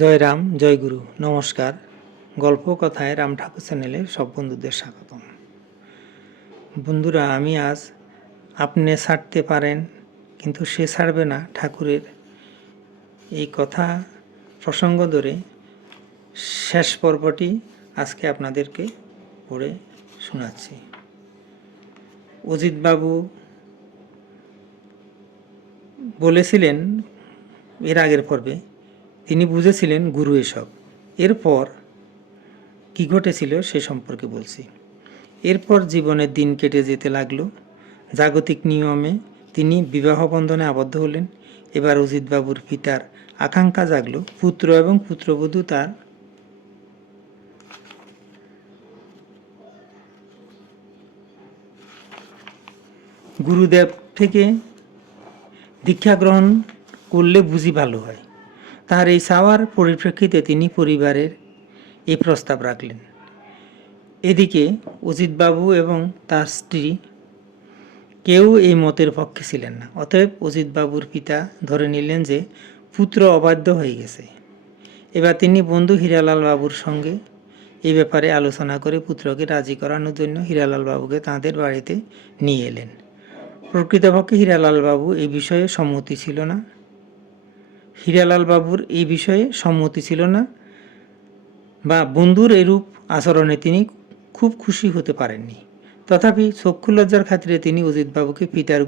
জয় রাম, জয় গুরু, নমস্কার। গল্প কথায় রাম ঠাকুর চ্যানেলে সব বন্ধুদের স্বাগতম। বন্ধুরা, আমি আজ আপনি ছাড়তে পারেন কিন্তু সে ছাড়বে না ঠাকুরের এই কথা প্রসঙ্গ ধরে শেষ পর্বটি আজকে আপনাদেরকে পড়ে শোনাচ্ছি। অজিতবাবু বলেছিলেন এর আগের পর্বে, তিনি বুঝেছিলেন গুরু এসব। এরপর কী ঘটেছিল সে সম্পর্কে বলছি। এরপর জীবনের দিন কেটে যেতে লাগলো। জাগতিক নিয়মে তিনি বিবাহ বন্ধনে আবদ্ধ হলেন। এবার অজিতবাবুর পিতার আকাঙ্ক্ষা জাগলো, পুত্র এবং পুত্রবধূ তার গুরুদেব থেকে দীক্ষা গ্রহণ করলে বুঝি ভালো হয়। তার এই চাওয়ার পরিপ্রেক্ষিতে তিনি পরিবারের এই প্রস্তাব রাখলেন। এদিকে অজিতবাবু এবং তার স্ত্রী কেউ এই মতের পক্ষে ছিলেন না। অতএব অজিতবাবুর পিতা ধরে নিলেন যে পুত্র অবাধ্য হয়ে গেছে। এবার তিনি বন্ধু হীরালাল বাবুর সঙ্গে এই ব্যাপারে আলোচনা করে পুত্রকে রাজি করানোর জন্য হীরালাল বাবুকে তাঁদের বাড়িতে নিয়ে এলেন। প্রকৃতপক্ষে হীরালাল বাবু এই বিষয়ে সম্মতি ছিল না। হীরালাল বাবুর এই বিষয়ে সম্মতি ছিল না বা বন্ধুর এরূপ আচরণে তিনি খুব খুশি হতে পারেননি। তথাপি চক্ষু লজ্জার খাতিরে তিনি অজিতবাবুকে পিতার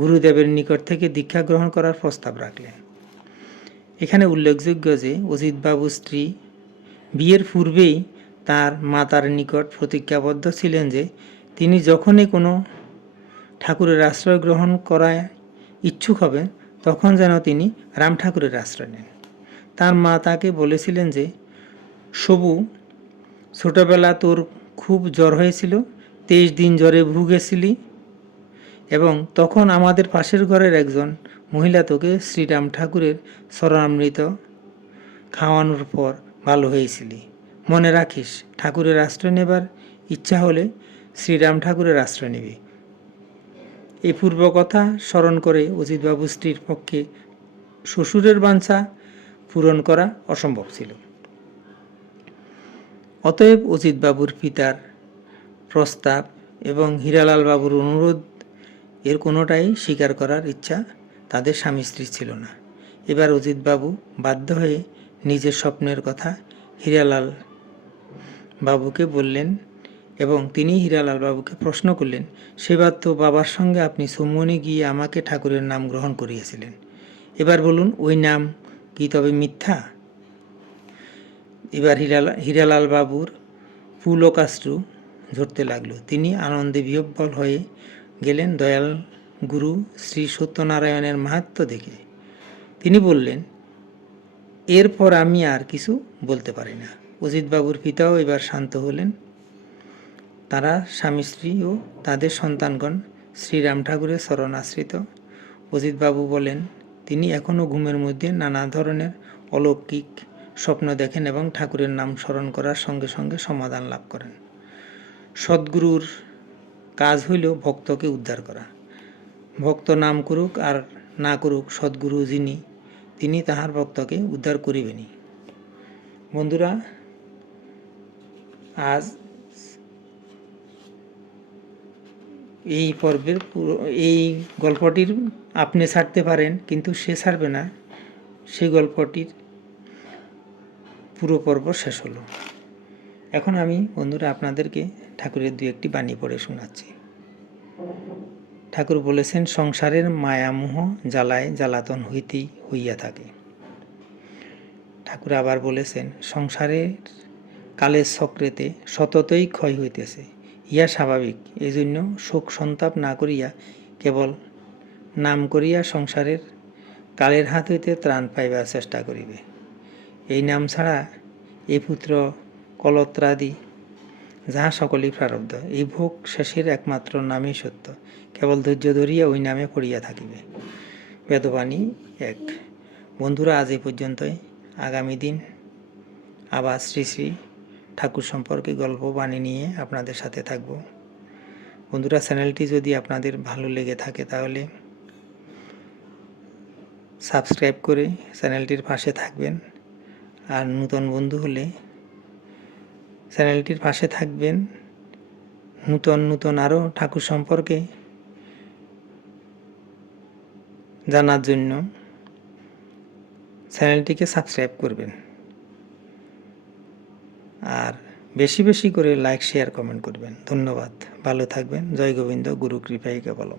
গুরুদেবের নিকট থেকে দীক্ষা গ্রহণ করার প্রস্তাব রাখলেন। এখানে উল্লেখযোগ্য যে অজিতবাবুর স্ত্রী বিয়ের পূর্বেই তার মাতার নিকট প্রতিজ্ঞাবদ্ধ ছিলেন যে তিনি যখনই কোনো ঠাকুরের আশ্রয় গ্রহণ করায় ইচ্ছুক হবেন তখন যেন তিনি রাম ঠাকুরের আশ্রয় নেন। তার মা তাকে বলেছিলেন যে সবু, ছোটবেলা তোর খুব জ্বর হয়েছিল, 23 দিন জ্বরে ভুগেছিলি এবং তখন আমাদের পাশের ঘরের একজন মহিলা তোকে শ্রীরাম ঠাকুরের চরণামৃত খাওয়ানোর পর ভালো হয়েছিলি। মনে রাখিস, ঠাকুরের আশ্রয় নেবার ইচ্ছা হলে শ্রীরাম ঠাকুরের আশ্রয় নিবি। এই পূর্ব কথা স্মরণ করে অজিতবাবু স্ত্রীর পক্ষে শ্বশুরের বাঞ্ছা পূরণ করা অসম্ভব ছিল। অতএব অজিতবাবুর পিতার প্রস্তাব এবং হীরালাল বাবুর অনুরোধ এর কোনোটাই স্বীকার করার ইচ্ছা তাদের স্বামী স্ত্রীর ছিল না। এবার অজিতবাবু বাধ্য হয়ে নিজের স্বপ্নের কথা হীরালাল বাবুকে বললেন এবং তিনি হীরালাল বাবুকে প্রশ্ন করলেন, সেবার তো বাবার সঙ্গে আপনি চৌমনি গিয়ে আমাকে ঠাকুরের নাম গ্রহণ করিয়েছিলেন। এবার বলুন, ওই নাম কি তবে মিথ্যা? এবার হীরালাল বাবুর পুলকাশ্রু ঝরতে লাগলো। তিনি আনন্দে বিহ্বল হয়ে গেলেন দয়াল গুরু শ্রী সত্যনারায়ণের মাহাত্ম্য দেখে। তিনি বললেন, এরপর আমি আর কিছু বলতে পারি না। অজিতবাবুর পিতাও এবার শান্ত হলেন। তারা স্বামী স্ত্রী ও তাদের সন্তানগণ শ্রীরাম ঠাকুরের চরণ আশ্রিত। অজিতবাবু বলেন, তিনি এখনও ঘুমের মধ্যে নানা ধরনের অলৌকিক স্বপ্ন দেখেন এবং ঠাকুরের নাম স্মরণ করার সঙ্গে সঙ্গে সমাধান লাভ করেন। সদ্গুরুর কাজ হইল ভক্তকে উদ্ধার করা। ভক্ত নাম করুক আর না করুক, সদ্গুরু যিনি, তিনি তাহার ভক্তকে উদ্ধার করিবেনই। বন্ধুরা, আজ এই পর্বের এই গল্পটির আপনি ছাড়তে পারেন কিন্তু সে ছাড়বে না, সেই গল্পটির পুরো পর্ব শেষ হলো। এখন আমি বন্ধুরা আপনাদেরকে ঠাকুরের দু একটি বাণী পড়ে শোনাচ্ছি। ঠাকুর বলেছেন, সংসারের মায়ামোহ জ্বালায় জ্বালাতন হইয়া থাকে। ঠাকুর আবার বলেছেন, সংসারের কালের চক্রেতে সততই ক্ষয় হইতেছে, ইহা স্বাভাবিক। এই জন্য শোক সন্তাপ না করিয়া কেবল নাম করিয়া সংসারের কালের হাত হইতে ত্রাণ পাইবার চেষ্টা করিবে। এই নাম ছাড়া এই পুত্র কলত্রাদি যাহা সকলেই প্রারব্ধ, এই ভোগ শেষের একমাত্র নামই সত্য। কেবল ধৈর্য ধরিয়া ওই নামে পড়িয়া থাকিবে। বেদবাণী 1। বন্ধুরা, আজ এই পর্যন্তই। আগামী দিন আবার শ্রী শ্রী ঠাকুর সম্পর্কে গল্প বাণী নিয়ে আপনাদের সাথে থাকব। বন্ধুরা, চ্যানেলটি যদি আপনাদের ভালো লেগে থাকে তাহলে সাবস্ক্রাইব করে চ্যানেলটির পাশে থাকবেন। আর নূতন বন্ধু হলে চ্যানেলটির পাশে থাকবেন। নূতন আরও ঠাকুর সম্পর্কে জানার জন্য চ্যানেলটিকে সাবস্ক্রাইব করবেন। আর বেশি বেশি করে লাইক, শেয়ার, কমেন্ট করবেন। ধন্যবাদ। ভালো থাকবেন। জয় গোবিন্দ। গুরু কৃপাই কেবলম।